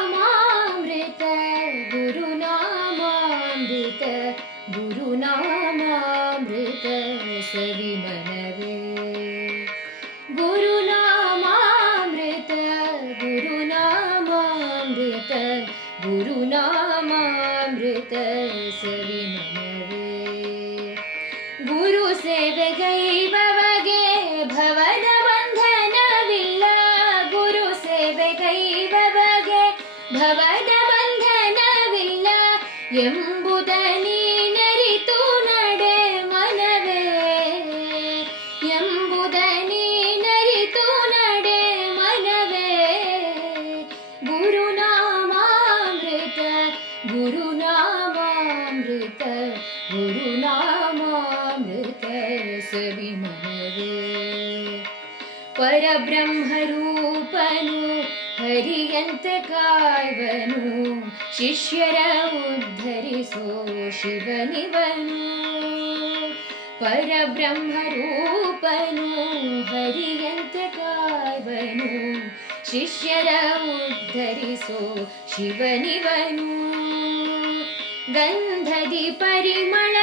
ಗುರುನಾಮಾಮೃತ ಗುರುನಾಮಾಮೃತ ಗುರುನಾಮಾಮೃತ ಸವಿಮನವೇ ಗುರುನಾಮಾಮೃತ ಗುರುನಾಮಾಮೃತ ಗುರುನಾಮಾಮೃತ ಸವಿಮನವೇ ಗುರು ಸೇವೆಗೈಬವಗೆ ಭವದ ಬಂಧನವಿಲ್ಲ ಗುರು ಸೇವೆಗೈಬವಗೆ ಭವದ ಬಂಧನವಿಲ್ಲ ಎಂಬುದ ನೀನರಿತು ನಡೆ ಮನವೇ ಎಂಬುದ ನೀನರಿತು ನಡೆ ಮನವೇ ಗುರುನಾಮಾಮೃತ ಗುರುನಾಮಾಮೃತ ಗುರುನಾಮಾಮೃತ ಸವಿಮನವೇ ಪರಬ್ರಹ್ಮರೂಪನು ಹರಿಯಂತೆ ಕಾಯ್ವನು ಶಿಷ್ಯರ ಉದ್ಧರಿಸೋ ಶಿವನಿವನು ಪರಬ್ರಹ್ಮರೂಪನು ಹರಿಯಂತೆ ಕಾಯ್ವನು ಶಿಷ್ಯರ ಉದ್ಧರಿಸೋ ಶಿವನಿವನು ಗಂಧದಿ ಪರಿಮಳ